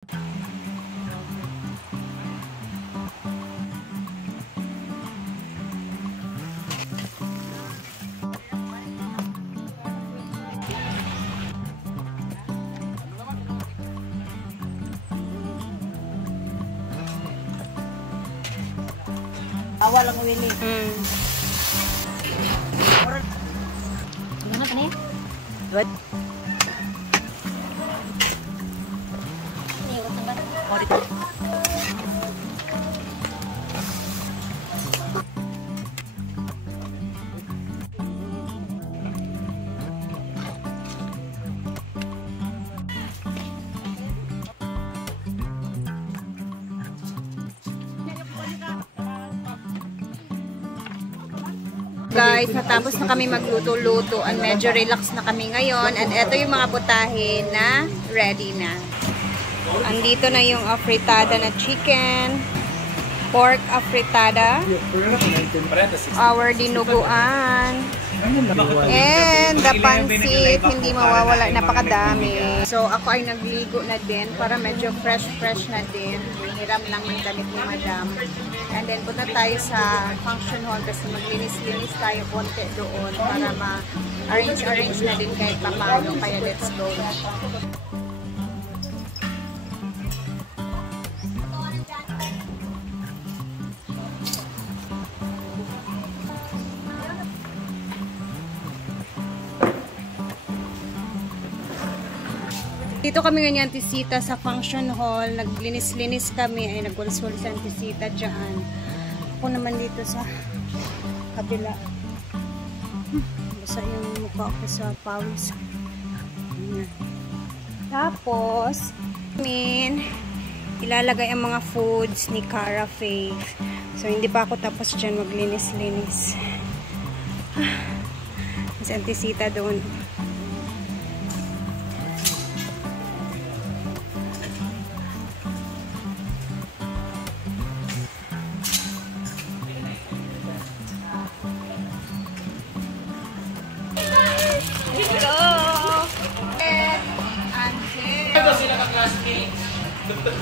Awal ang wili. Ano ka niya? What? Guys, natapos na kami magluto-luto and medyo relax na kami ngayon. And ito yung mga putahe na ready na. Andito na yung afritada na chicken, pork afritada, our dinuguan, and the pansit, hindi mawawala, napakadami. So ako ay nagligo na din para medyo fresh na din. Hiram lang ng damit ni madam. And then punta tayo sa function hall kasi maglinis-linis tayo konti doon para ma-arrange na din kahit paano. Kaya let's go. Dito kami ngayon Tisita sa function hall. Naglinis-linis kami. Ay, nagwalis-walis ang Tisita dyan. Ako naman dito sa kabila. Basta yung mukha ko sa pawis. Tapos, ilalagay ang mga foods ni Cara Faith. So, hindi pa ako tapos dyan maglinis-linis. Mas ang Tisita doon.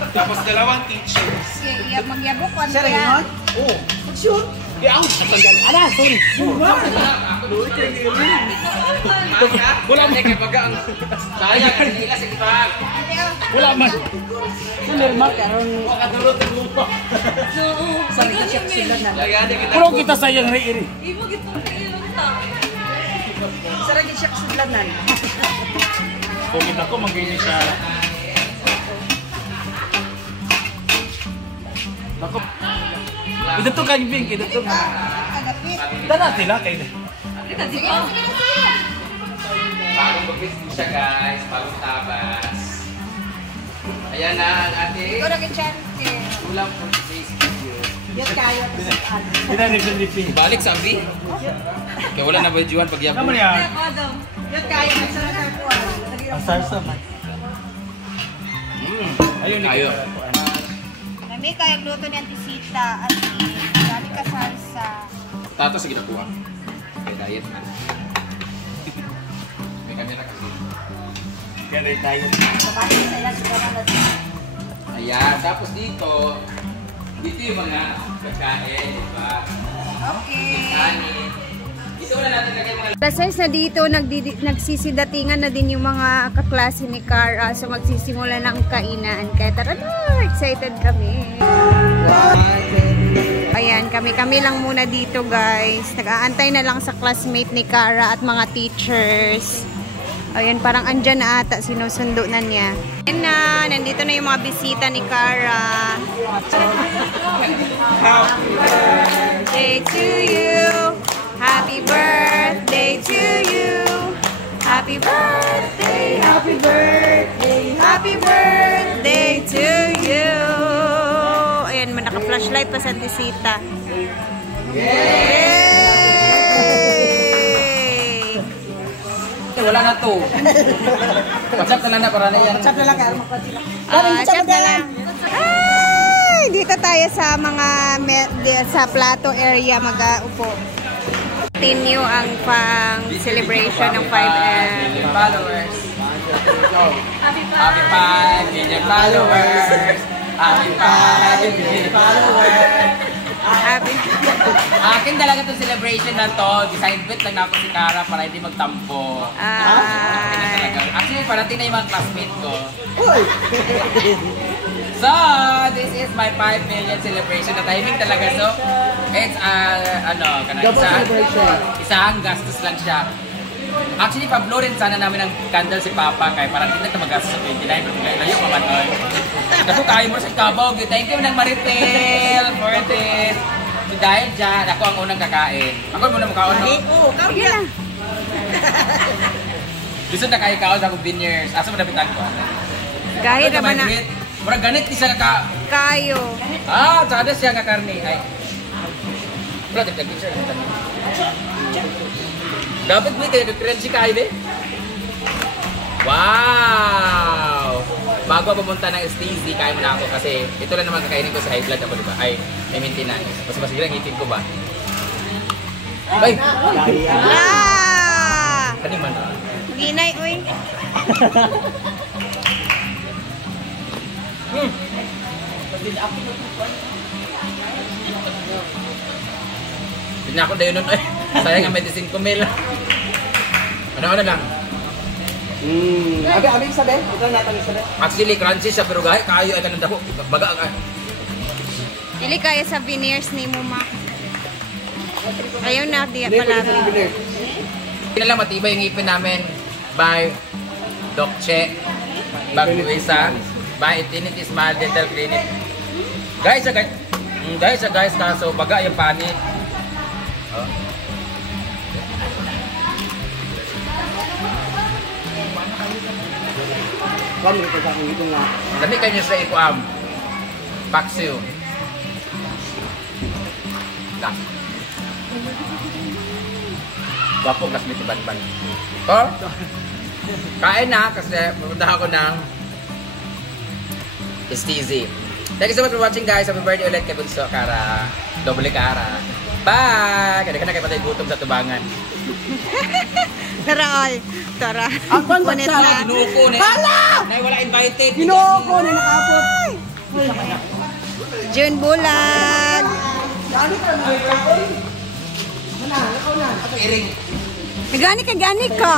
Tapos dalawang teachers. Magyabok ko. Sir, yun? Oo. Mag-shoot. Di-out. Ala, sorry. Wala man. Daya, kanila sa kitag. Wala man. Normal, karoon. Wakadulot-duluto. Sorry, siya sila na. Pero kita sayang na iri. Ibo gitong kailon na. Sorry, siya sila na. Kung kita ko, mag-inis siya. Ako. Ito to kay Bing, ito to. Dala sila kay. Bagong mag-business siya guys, bagong tabas. Ayan na ang ating ulam for today's video. Yan kaya. Pinarik sa lipi. Balik sa Abi. Kaya wala na ba Juan pag yapo? Naman yan. Yan kaya. Ang sarsa man. Ayun Ayo. Kami kayang luto ni Tisita at dami ka salsa. Tato sa ginapuan. Kaya diet man. May kami na kasi. Kaya tayo. Ayan, tapos dito yung mga kakain, diba? Okay. Kanin. Dito wala natin lagay mga Besides na dito, nagsisidatingan na din yung mga kaklase ni Cara. So magsisimula na ang kainan. Kaya tara na, excited kami. Ayan, kami lang muna dito guys. Nag-aantay na lang sa classmate ni Cara at mga teachers. Ayan, parang andyan na ata, sinusundo na niya. Ayan na, nandito na yung mga bisita ni Cara. Happy birthday to you. Happy birthday to you. Happy birthday, happy birthday, happy birthday to you. Ayan, naka-flashlight pa sa Tisita. Yay! wala na to. WhatsApp na lang na para na yan. WhatsApp na lang kaya WhatsApp na lang. Ay, dito tayo sa mga sa plato area mag-upo. Continue ang pang celebration ng 5M. Followers. Happy 5 million followers! Happy 5 million followers! Happy. Akin talaga itong celebration na to. Design bit lang na ako si Cara para hindi magtampo. Actually, parating na yung mga classmate ko. So, this is my 5 million celebration na timing talaga. So, it's isang gastos lang siya. Actually, Pablo rin sana namin ng candle si Papa kaya parang hindi na magastos sa 29 pero layo pa man oy. Ako kayo mo sa Cabog. Thank you ng Maritel for this. So, dahil dyan, ako ang unang kakain. Ako muna makaon, no? Oo, Sige na. Gusto na kayo kaon sa akong vineyards. Asa mo napitan ko? Kahit naman na Murag ganit di siya ka... kayo. Tsada siya nga karne. Ay. Bro, tignan siya. Dapat mo ito, nag-crunchy kayo eh. Wow! Bago pumunta ng STZ, kaya mo na ako kasi ito lang naman kakainin ko sa high blood ako, diba? Ay, may maintenance. Mas masilang ngipin ko ba? Ay! Kaning man. Ginay, uy. Hindi na ako dayo nun. Sayang ang medicine ko, Mel. Ano lang? Abi sabi? Ito natin sabi. Actually, crunchy siya pero kayo ay kanang dako. Baga ka. Dili kaya sa veneers ni mo, ma. Ayaw na, di palagi. Hindi na lang matibay yung ngipin namin by Doc Che, Baguisa, by Infinity Smile Dental Clinic. Guys, kaso baga yung panit. Oh. Dami kayo sa ikuam. Paksiw. Dah. Bapong kas miti ban-ban. To? Kain na kasi pupunta ako ng STZ. Thank you so much for watching, guys. Happy birthday ulit kay Bunso Cara. Doble Cara. Bye! Kada ka na kayo patay gutom sa tubangan. Tara, all. Tara. Ang Punit na. Ginuko na. Hala! Nay wala invited. Ginoo na nakapot. June Bulag. Gani ka na kaon? Ikaw na. Ato iring. Gani ka.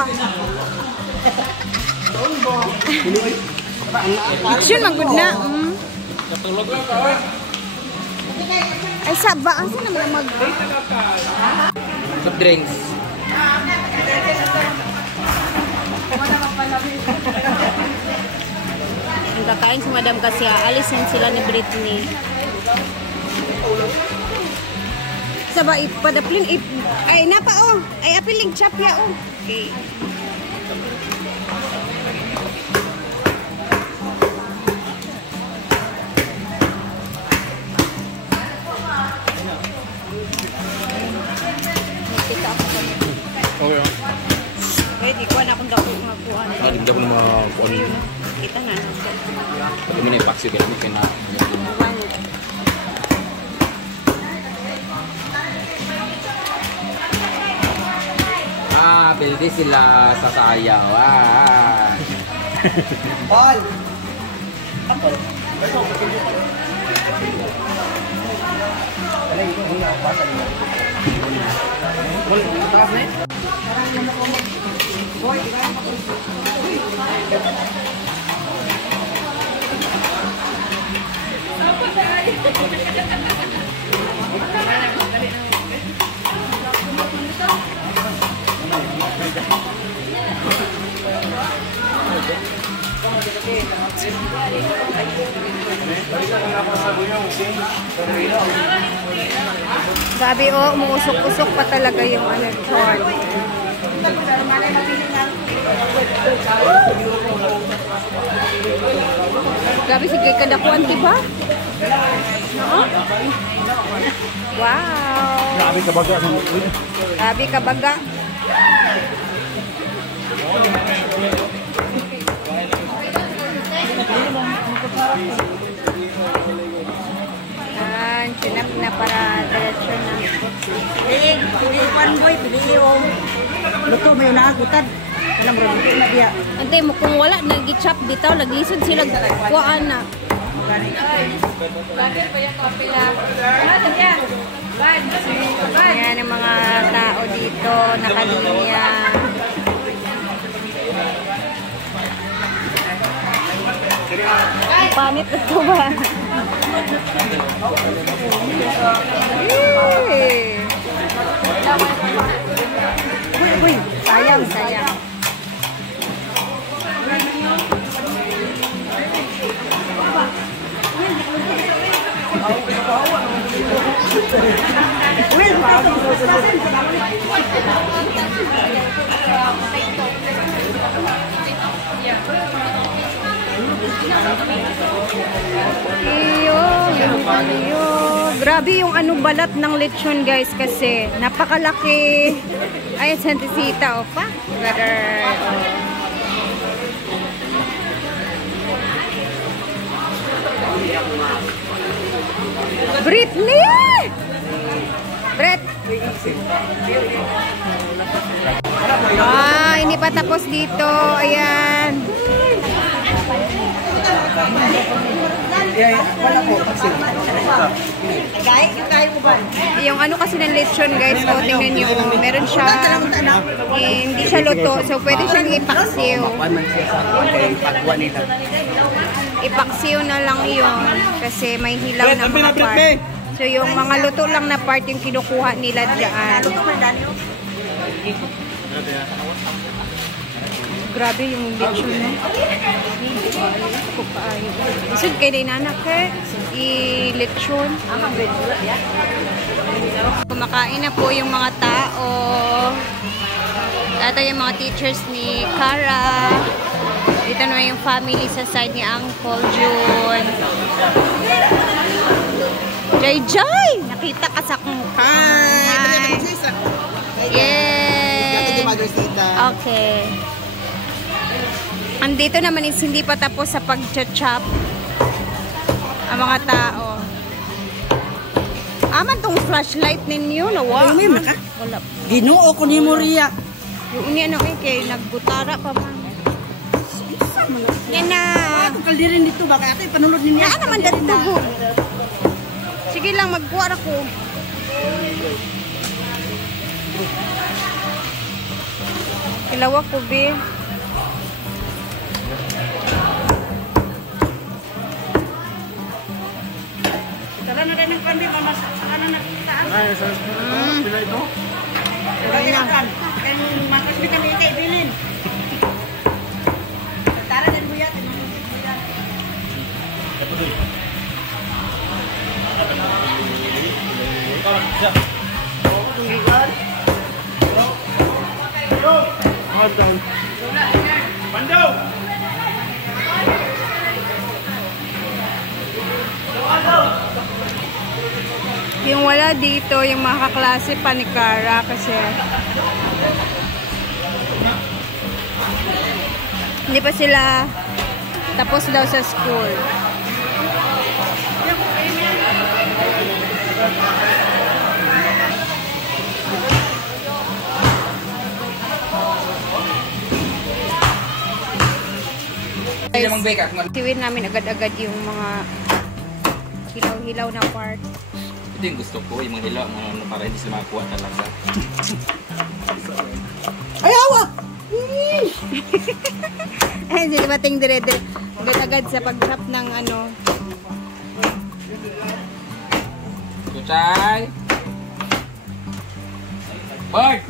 Action, magod na. Natulog lang ka. Ay, saba. Ang saan naman mag... Soft drinks. Ang kakain si Madam kasi alisin sila ni Britney. Saba, ipadapling... Ay, napa, oh. Ay, apiling chapya, oh. Okay. Di ko na akong dako magkuhan. Hindi ko na mga Kita na. pati mo na yung paksiw kaya na. Pildi sila sa sayaw. Paul. Sabi, oh, umuusok-usok pa talaga yung chord. Grabe, sige kadakuan, diba? No? Wow! Grabe ka baga. Grabe ka baga. Sinap na para diretso na. Pili boy, pili yung luto may nagutan. Antay mo, kung wala, nag-chop bitaw, naglisod sila, kuhaan na. Ayan ang mga tao dito, nakalinya. Ang panit ito ba? Uy, sayang, sayang. Iyo. Grabe yung ano balat ng lechon guys kasi napakalaki. Ay, Santa Sita, pa. Brother. Britney! Bret! Ah, hindi pa tapos dito. Ayan. Yung ano kasi ng lechon guys, o tingnan nyo, meron siya, hindi siya luto, so pwede siyang ipaksiw. Ipaksiw na lang yun, kasi may hilaw na mga part. So yung mga luto lang na part yung kinukuha nila dyan. Grabe yung lechon mo. Isod kayo din anak eh. I-lechon. Kumakain na po yung mga tao. Ito yung mga teachers ni Cara. Dito na yung family sa side ni Uncle June. Jai! Nakita ka sa kong hi! Yay! Okay. Andito naman is hindi pa tapos sa pag-chop ang mga tao. Aman tong flashlight ninyo, nawa. Wala. Ginoo ko ni Moria. Yung ini ano kay nagbutara pa man. Yan na. Ako kaldirin dito baka ate panulod ninyo. Yan naman dito. Sige lang magkuha ako. Ilawa ko be. Tara na rin ng kami mama ano na saan? Ay, sir. Pila ito? Kaya kan. Kaya makas ni kami kay bilin. Tara din mo yan. Yung wala dito, yung mga kaklase pa ni Cara kasi hindi pa sila tapos daw sa school. Siwin namin agad-agad yung mga hilaw-hilaw na part. Ito yung gusto ko, yung mga hilaw para hindi sila makakuha talaga. Ay awa. Ay, hindi bating dire-dire. Agad-agad sa pag-chop ng ano. Kuchay! Bart!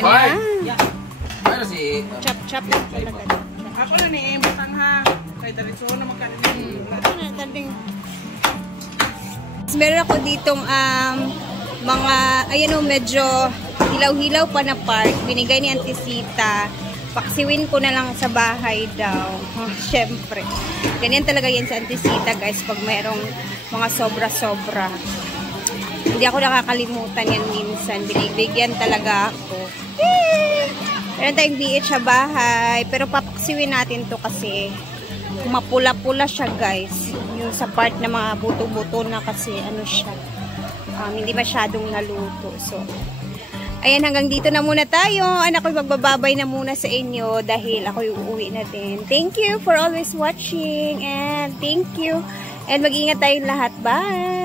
Bart! Ano si... Chop-chop lang talaga. Ako na ni butang ha. Kay diretso na magkanin. Meron ako ditong mga, ayan o, medyo hilaw-hilaw pa na part. Binigay ni Auntie Sita. Paksiwin ko na lang sa bahay daw. Oh, syempre. Ganyan talaga yan sa Auntie Sita, guys, pag mayroong mga sobra-sobra. Hindi ako nakakalimutan yan minsan. Binibigyan talaga ako. Meron tayong BH sa bahay. Pero papaksiwin natin to kasi mapula-pula siya guys. Yung sa part na mga buto-buto na kasi ano siya. Hindi masyadong naluto. So, ayan, hanggang dito na muna tayo. Ako'y magbababay na muna sa inyo dahil ako'y uuwi na din. Thank you for always watching and thank you. And mag-ingat tayong lahat. Bye!